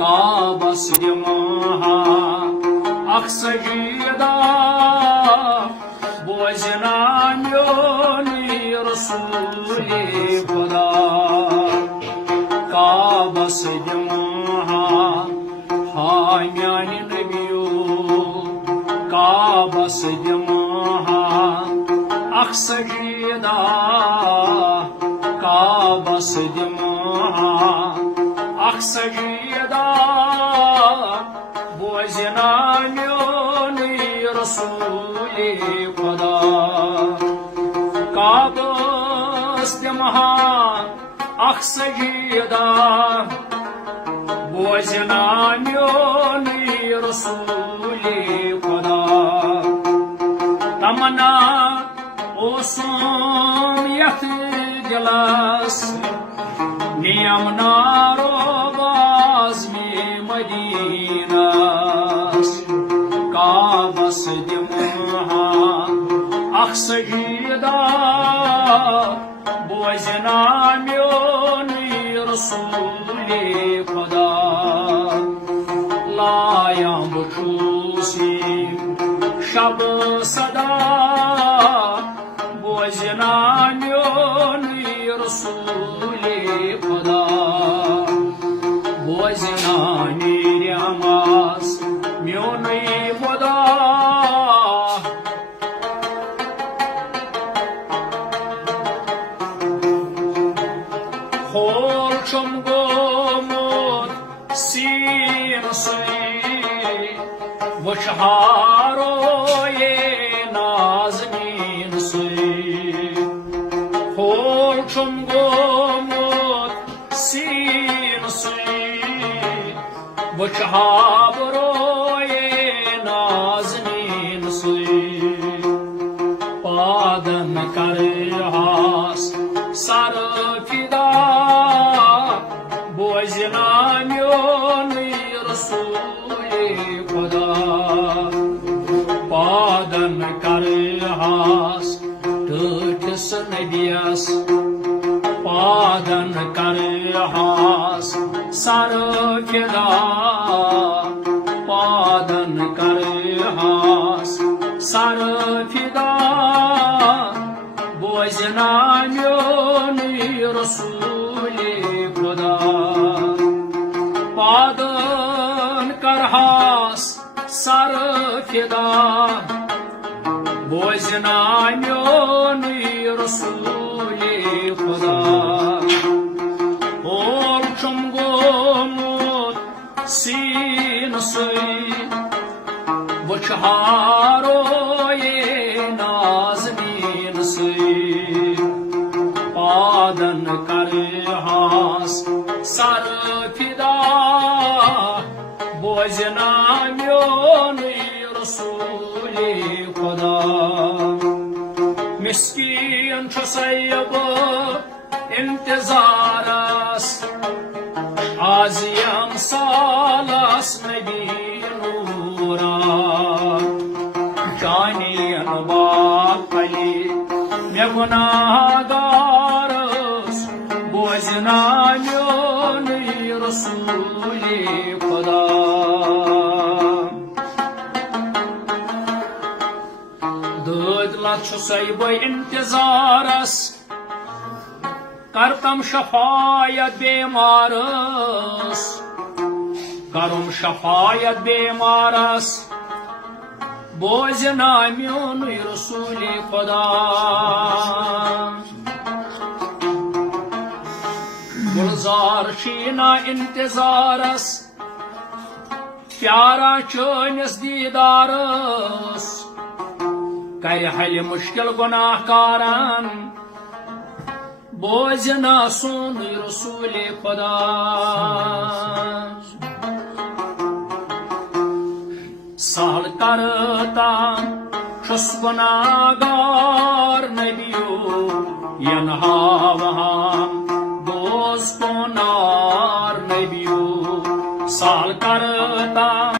Kabsch दिमहा अख सजीदा बोजना म्योनी रसूले खुदा Kabsch दिमहा हाय म्यानी नबियो Kabsch दिमहा अख सजीदा काबस दिमहा अख सजीदा बोजना म्योनी रसूले खुदा काबस दिमहा अख सजीदा बोजना म्योनी रसूले खुदा तमन्ना ओसुम यथ दिलस नियम नारो बाज़्मे मदीनास काबस दिमहा अख सजीदा बोजना म्योनी रसूले खुदा लायां बखूसी शब सदा बोजना म्योनी रसूले खुदा बोजना मेरे आमास म्योनी खुदा खोल चुम गोमोद सीन सुई वशहारो ये नाज़नीन सुई खोल चुम गोमोद सीन सुई वशहारो ये नाज़नीन सुई पादन कर हास सर फिदा बोजना म्योनी रसूले खुदा पादन कर हास टस नबियस पादन कर हास सर फिदा पादन कर हास सर फिदा बोजना म्योनी रसूले खुदा पादन कर हास सर फिदा बोजना म्योनी रसूले खुदा और चुम गोमोद सीन सुई वशहारो ये नाज़नीन सुई पादन कर हास सर फिदा बोजना म्योनी रसूले खुदा मिस्कीन छुसैब इंतजारस आजियम सालस नबी नूरा जानियन बाकली मे गुनाहगारस बोजना म्योनी रसूले खुदा दद लुसैब इंतजारस करतम शफायत बेमारस करुम शफायत बेमारस बोजना म्योनी रसूले खुदा गुलजार शीना इंतजारस प्यारा चोनिस दीदारस कर हल मुश्किल गुनाहकारन बोजना सुन रसूले खुदा सहल करता छुस गुनाहगार नबियो यनहा वहां दोस्त नार नबियो सहल करता